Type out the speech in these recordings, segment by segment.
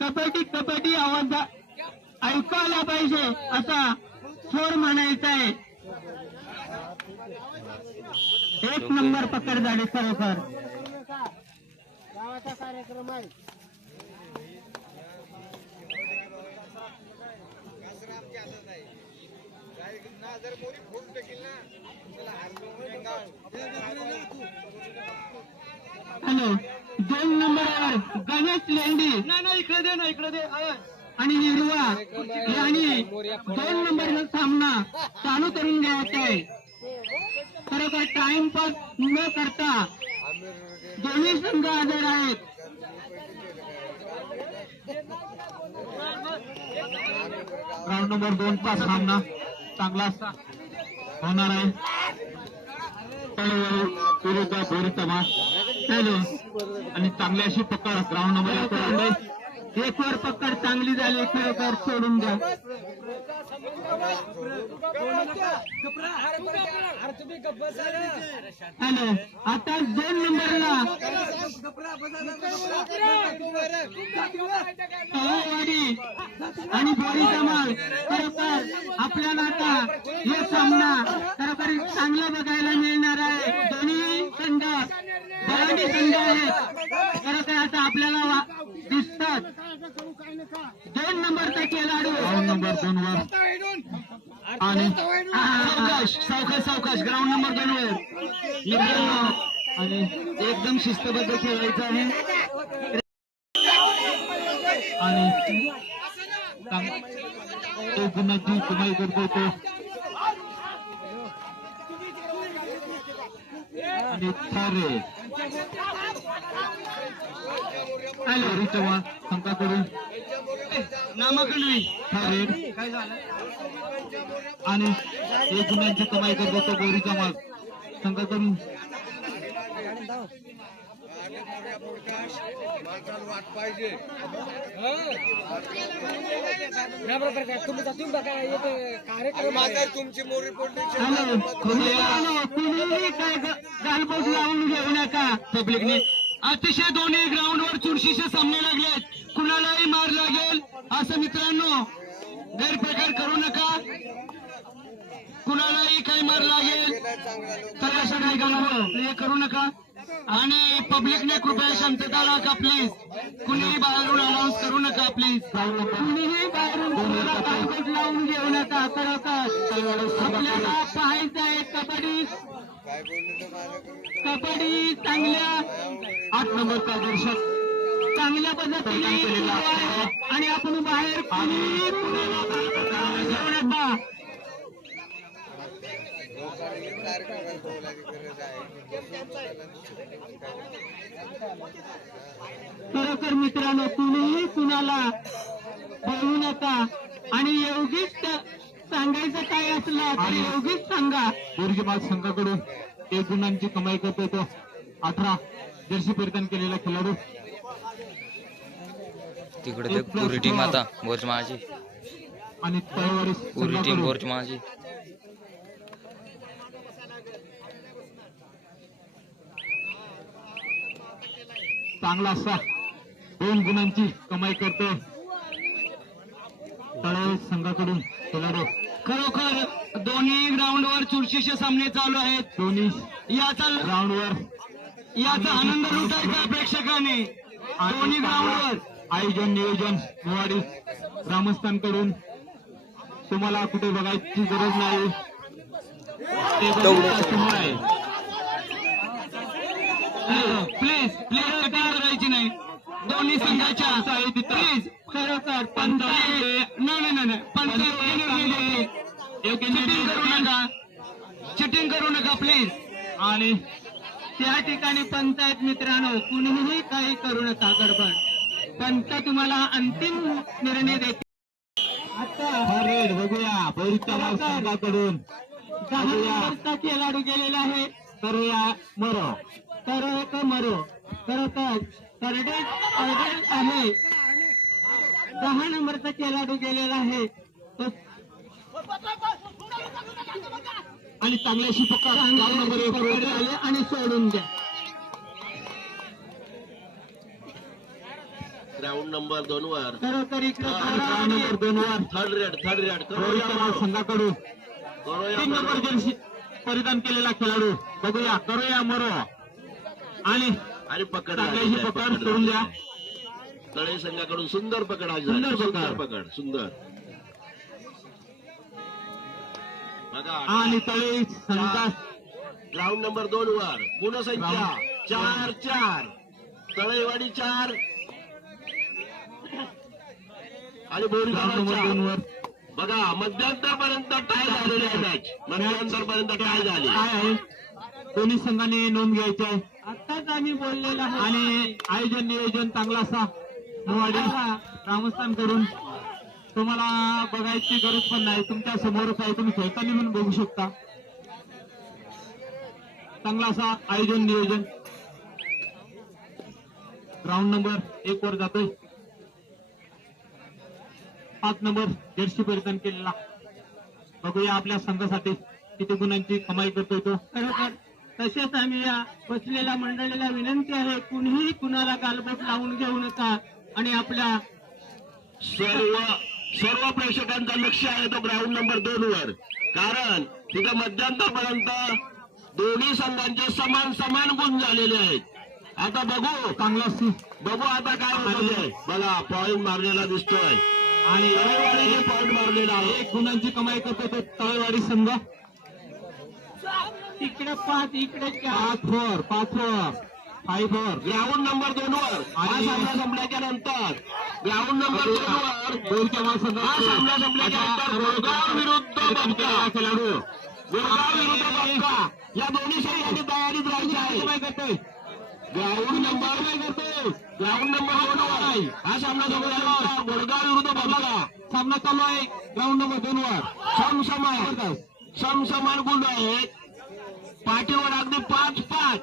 कबड्डी कबड्डी आवाज ऐकायला पाहिजे असा स्वर म्हणायचा आहे. एक नंबर पकड झाली खरोखर. गावाचा कार्यक्रम आहे. हॅलो, 2 नंबरवर गणेश लेंडी इकडे दे ना, इकडे दे आणि निरुवा यांनी 2 नंबरचा सामना चालू करून घ्यायचा आहे. खरोखर टाइमपास न करता दोन्ही संघ हजर आहेत. राऊंड नंबर 2 चा सामना चांगला होणार आहे. विरुद्ध बोरी समाज हॅलो आणि चांगली अशी पकड ग्राउंड नंबर 1 वर पकड चांगली झाली. खरोखर सोडून द्या. हॅलो, आता 2 नंबरला तळवाडी आणि बोरी समाज. खरोखर आपल्याला आता हे सामना खरोखर चांगला बघायला मिळणार आहे. दोन्ही संघ बलाढ्य संघ आहेत. खरोखर आता आपल्याला दिसतात. 2 नंबरचा खेळाडू नंबर 2 वर आणि सावकाश ग्राउंड नंबर 2 वर आणि एकदम शिस्तबद्ध खेळायचं आहे. आणि एक गुणाची कमाई करतो तो आणि थारे हॅलो चव्हाण संघाकडून नामाकडे थारे काय झालं आणि एक गुणांची कमाई करतो तो गोरी चव्हाण संघाकडून. तुमची मोरी काय गालबोट लावून घेऊ नका. पब्लिकने अतिशय दोन्ही ग्राउंडवर चुरशीचे सामने लागलेत. कुणालाही मार लागेल असं मित्रांनो गैरप्रकार करू नका. कुणालाही काही मार लागेल तर असं नाही करावं, हे करू नका. आणि पब्लिकने कृपया शांतता राखा प्लीज. कुणीही बाहेरून अनाऊन्स करू नका प्लीज. कुणीही बाहेरून गालबोट लावून घेऊ नका. खरोखर आपल्याला पाहायचं आहे कबड्डी चांगल्या 8 नंबरचा दर्शक चांगल्या पद्धतीने केलेला आणि आपण बाहेर खरोखर मित्रांनो कुणीही कुणाला बोलू नका. आणि योगीच सांगायचं काय असलं तर योगीच सांगा. बोरजीबाग संघाकडून 1 गुणांची कमाई करतो तो 18 जर्सी परिधान केलेला खेळाडू. तिकडे पुरी टीम आता बोरचमाळची आणि तळवाडी पुरी टीम बोरचमाळची. चांगला असा 2 गुणांची कमाई करतो तळाव संघाकडून खेळाडू. खरोखर दोन्ही ग्राउंडवर चुरशीचे सामने चालू आहेत. दोन्ही याचा ग्राउंडवर याचा आनंद लुटायचा प्रेक्षकांनी. दोन्ही ग्राउंडवर आयोजन नियोजन मोवाडी ग्रामस्थांकडून तुम्हाला कुठे बघायची गरज नाही. समोर आहे. प्लीज करायची नाही दोन्ही संघाच्या प्लीज. खरोखर पंचायत नाही पंचायत चिटिंग करू नका प्लीज. आणि त्या ठिकाणी पंचायत मित्रांनो कुणीही काही करू नका गडबड. पंच तुम्हाला अंतिम निर्णय देते. आता रेड बघूया बोरीच्या संघाकडून 10 नंबरचा खेळाडू गेलेला आहे. करूया मरो मरो खरोखर करडे आहे. 10 नंबरचा खेळाडू गेलेला आहे तो आणि चांगल्याशी पकड नंबर 1 वर आले आणि सोडून द्या. ग्राउंड नंबर 2 वर खरोखर इकडे ग्राउंड नंबर 2 वर थर्ड रेड रोहित संघाकडून 3 नंबर जर्सी परिधान केलेला खेळाडू बघूया करूया मरो आणि आणि पकड चांगल्याशी पकड करून द्या. तळे संघाकडून सुंदर पकड आज सुंदर झाली. पकड. पकड सुंदर बघा आणि तळे संघा ग्राउंड नंबर 2 वर गुणसंख्या 4-4 तळेवाडी 4 आणि ग्राउंड नंबर 2 बोरीगाव वर बघा मध्यंतर पर्यंत टाय झालेली आहे मॅच मध्यंतर पर्यंत टाय झाली. काय आहे दोन्ही संघाने नोंद घ्यायची आहे. आताच आम्ही बोललेलो आहे आणि आयोजन नियोजन चांगला असा मोवाडी ग्रामस्थांकडून तुम्हाला बघायची गरज पण नाही. तुमच्या समोरच आहे, तुम्ही खेळताना पण बघू शकता. चांगला असा आयोजन नियोजन. ग्राउंड नंबर 1 वर जातोय 5 नंबर जर्सी परिधान केलेला. बघूया आपल्या संघासाठी किती गुणांची कमाई करतोय तो. खरोखर तसेच आम्ही या बसलेल्या मंडळीला विनंती आहे कुणीही कुणाला गालबोट लावून घेऊ नका आणि आपल्या सर्व प्रेक्षकांचं लक्ष आहे तो ग्राउंड नंबर 2 वर कारण तिथं मध्यंतरपर्यंत दोन्ही संघांचे समान गुण झालेले आहेत. आता चांगला बघू आता काय होतंय. बघा पॉईंट मारलेला दिसतोय आणि तळेवाडीने पॉईंट मारलेला आहे. 1 गुणांची कमाई करतो तो तळेवाडी संघ. इकडे 5 इकडे 4 5 ग्राउंड नंबर 2 वर हा सामना संपल्याच्या नंतर ग्राउंड नंबर 2 वर हा सामना संपल्याच्या नंतर गुरगाव विरुद्ध बंका खेळाडू गुरगाव विरुद्ध बंका या दोन्ही संघांनी तयारीत राहायची आहे. काय करतोय ग्राउंड नंबर 2 वर हा सामना संपल्यानंतर गुरगाव विरुद्ध बंका सामना चालू आहे ग्राउंड नंबर 2 वर. समसमान गुण आहेत. पाठीवर अगदी 5-5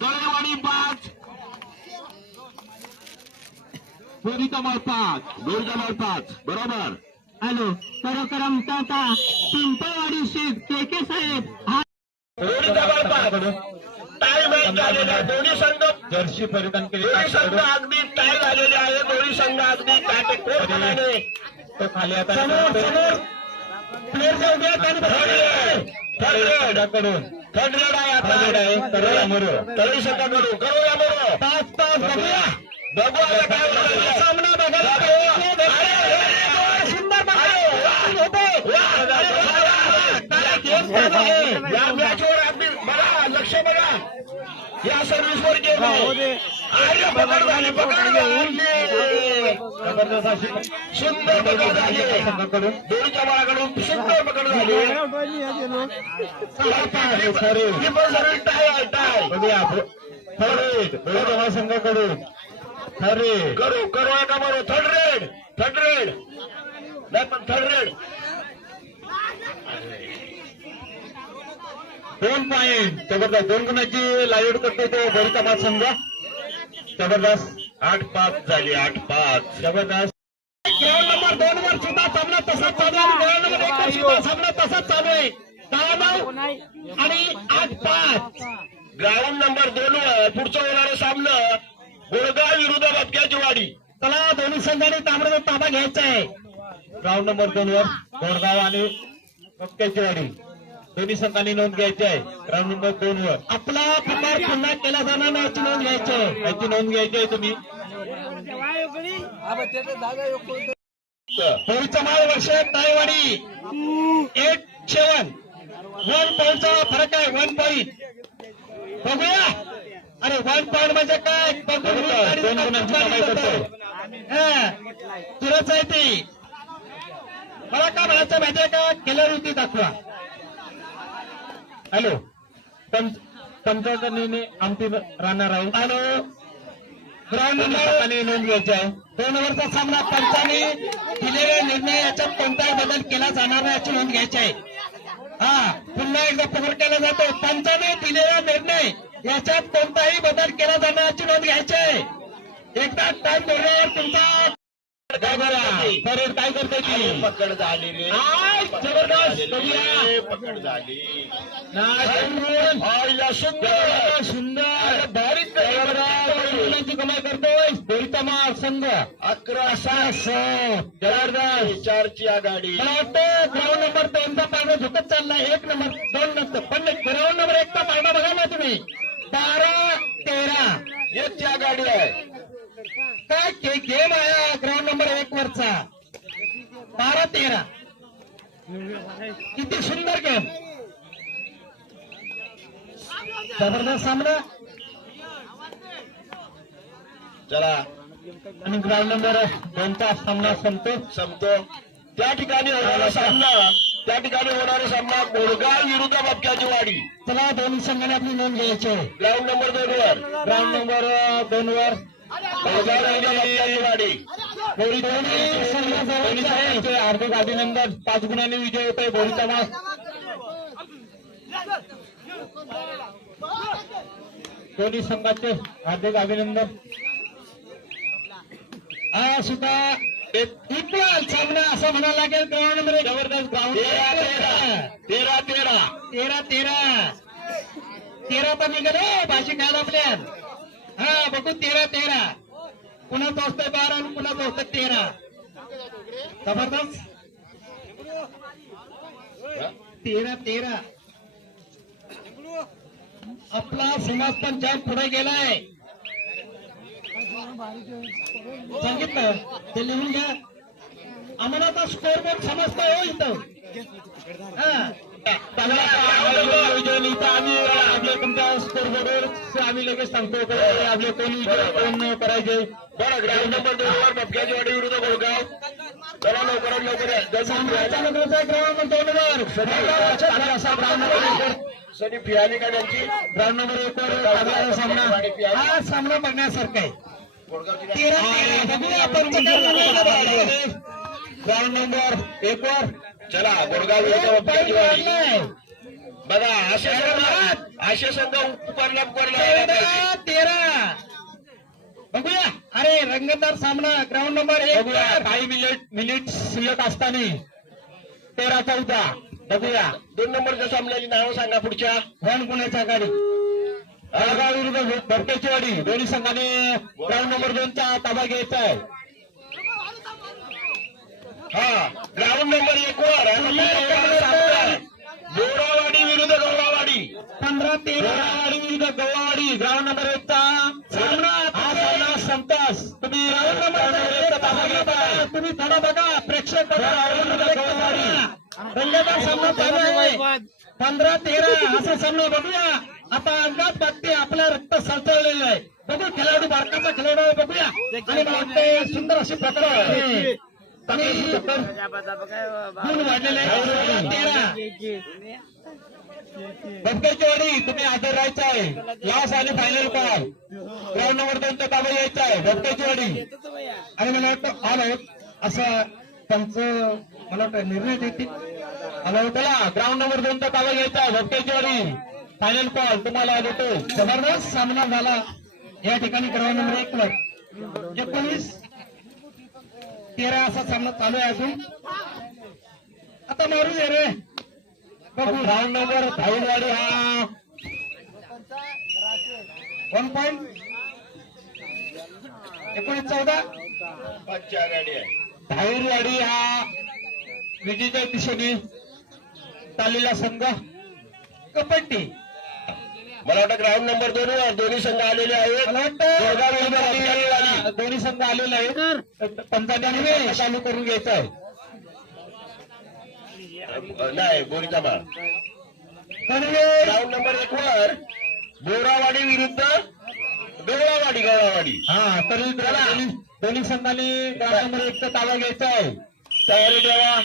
तळेवाडी 5 बोरीचा माल 5 बरोबर. हॅलो खरोखर आमचा आता पिंपळवाडी शेख के साहेब हा टाय मॅच झालेला आहे. दोन्ही संघ जर्सी परिधान दोन्ही संघ अगदी टाय झालेले आहे. दोन्ही संघ अगदी काटेकोरपणाने तो खाली आता समोर प्लेअर जाऊ द्या आणि थर्ड रेड आहे आता तळी संघाकडून करूया बरोबर 5 बघूया आता काय होतं. सामना बघायला या मॅचवर अगदी बघा लक्ष बघा या सर्व्हिसवर गेम पकड झाली सुंदर पकड झाली दोन्हीच्या बाळाकडून सुंदर पकड झाली. टाय संघाकडून करू एका बरोबर थर्ड रेड नाही पण थर्ड रेड 2 पॉइंट जबरदस्त 2 गुणाची लाईट करतो तो बोरीचा माल संघ. जबरदस्त 8-5 झाली 8-5 जबरदस्त. ग्राउंड नंबर 2 वर सुद्धा सामना तसाच चालू आहे. ग्राउंड नंबर 1 वर सुद्धा सामना तसाच चालू आहे. 9 आणि 8-5 ग्राउंड नंबर 2 वर पुढचा होणारा सामना गुरगाव विरुद्ध बदक्याची वाडी. चला दोन्ही संघांनी तांबड्याचा ताबा घ्यायचा आहे. ग्राउंड नंबर 2 वर गोरगाव आणि बक्क्याची वाडी दोन्ही संघांनी नोंद घ्यायची आहे. ग्राउंड नंबर 2 वर आपला प्रकार पुन्हा केला जाणार नाही याची नोंद घ्यायची आहे. याची नोंद घ्यायची आहे तुम्ही. पोळीचा माल वर्ष ताईवाडी 8-7 1 पॉईंटचा फरक आहे. 1 पॉईंट बघूया. अरे 1 पॉईंट म्हणजे काय 2 गुणांची कमाई करतो. तुरच आहे ती. मला काय म्हणायचं माहितीये का केल्यावरती दाखवा. हॅलो पंचायतने अंतिम राहणार आहे. हॅलो ग्राउंड नंबर नोंद घ्यायची आहे. 2 ओव्हरचा सामना पंचाने दिलेल्या निर्णय याच्यात कोणताही बदल केला जाणार नाही याची नोंद घ्यायची आहे. पुन्हा एकदा पुढे केला जातो. पंचाने दिलेला निर्णय याच्यात कोणताही बदल केला जाणार याची नोंद घ्यायची आहे. एकदा टाइम बोलल्यावर तुमचा काय करते ती पकड झाली रे जबरदस्त पकड झाली सुंदर सुंदर भारी कमाई करतोय. बोरीचा माल संघ 11-7 जबरदस्त 4ची आघाडी. मला वाटतं ग्राउंड नंबर 2चा पारडा झुकत चाललाय. 1 नंबर 2 नंतर पण ग्राउंड नंबर 1चा पारडा बघा ना तुम्ही. 12-13 1ची आघाडी आहे. काय गेम आहे ग्राउंड नंबर 1 वरचा. 12-13 किती सुंदर गेम. जबरदस्त सामना. चला आणि ग्राउंड नंबर 2चा सामना संपतो. त्या ठिकाणी होणारा सामना गोडगाव विरुद्ध बबक्याची वाडी. चला दोन्ही संघाने आपली नोंद घ्यायची आहे. ग्राउंड नंबर 2 वर गोडगाव विरुद्ध बबक्याची वाडी. दोन्ही संघाचे हार्दिक अभिनंदन. 5 गुणांनी विजय होतोय बोरीचा मास. दोन्ही संघाचे हार्दिक अभिनंदन. हा सुद्धा इक्वल सामना असं म्हणायला लागेल. ग्राउंड नंबर 1 जबरदस्त ग्राउंड. 13 पण निघाले भाजी खायला आपल्या. हा बघू 13-13 पुन्हा पोहोचतोय 12 आणि पुन्हा पोहोचतोय 13. जबरदस्त 13-13. आपला समाज पण जाम पुढे गेलाय. सांगितलं ते लिहून घ्या. आम्हाला आता स्कोर बोर्ड समजतोय हो इथं. आम्ही आपल्या तुमच्या स्कोर बोर्डवर आम्ही लगेच सांगतो आपले कोण विजय कोण करायचे. बरं ग्राउंड नंबर 2 वर बबक्याची वाडी विरुद्ध गोडगाव. चला लवकरात लवकर ग्राउंड नंबर 2 वर असा ग्राउंड नंबर 1 वर सनी फियाली का त्यांची. ग्राउंड नंबर 1 वर सामना. हा सामना बघण्यासारखा आहे. ग्राउंड नंबर 1 वर चला गोडगाव विरुद्ध बबक्याची वाडी. बघा आशे संघ उकरला 13 बघूया. अरे रंगतदार सामना ग्राउंड नंबर 1 वर. काही मिनिट शिल्लक असताना 13-14 बघूया. 2 नंबरच्या सामन्याची नावं सांगा पुढच्या. पुण्याच्या आघाडी गोडगाव विरुद्ध बबक्याची वाडी. दोन्ही संघाने ग्राउंड नंबर 2चा ताबा घ्यायचा आहे. हा ग्राउंड नंबर 1 वर बोरावाडी विरुद्ध गवळावाडी. 15-13 गोरावाडी विरुद्ध गवळावाडी. ग्राउंड नंबर 1चा सामना. हा सामना संपताच तुम्ही ग्राउंड नंबर 1चा ताबा घ्या. तुम्ही थोडा बघा प्रेक्षक गवळावाडी. रंगतदार सामना चालू आहे. 15-13 असा सामना बघूया. आता अंगात बघते आपल्या रक्त सळसळलेलं आहे. बघू खेळाडू बारकाचा खेळाडू आहे बघूया. आणि मला वाटते सुंदर अशी प्रकार वाढलेले आहे. 13 बबक्याची वाडी तुम्ही हजर राहायचं आहे. लास्ट आणि फायनल कॉल. ग्राउंड नंबर 2चा ताबा यायचा आहे बबक्याची वाडी. आणि मला वाटतं ऑल आउट असं त्यांचं मला वाटतं निर्णय देतील. ऑल आउट त्याला ग्राउंड नंबर 2चा ताबा घ्यायचा आहे बबक्याची वाडी. फायनल कॉल तुम्हाला देतो. जबरदस्त सामना झाला या ठिकाणी ग्राउंड नंबर 1 वर. 19-13 असा सामना चालू आहे अजून. आता मारू दे रे बघू. ग्राउंड नंबर धाईरवाडी हा 1 पॉईंट 19-14 धाईरवाडी हा विजेच्या दिशेने चाललेला संघ. कबड्डी मला वाटतं ग्राउंड नंबर 2 वर दोन्ही संघ आलेले आहेत. मला वाटतं दोन्ही संघ आलेले आहेत. पंचांनी चालू करून घ्यायचं आहे. नाही गोरीचा माळ. ग्राउंड नंबर 1 वर बोरावाडी विरुद्ध गवळावाडी. हा तरी दोन्ही संघांनी ग्राउंड नंबर 1चा ताबा घ्यायचा आहे. तयारी ठेवा.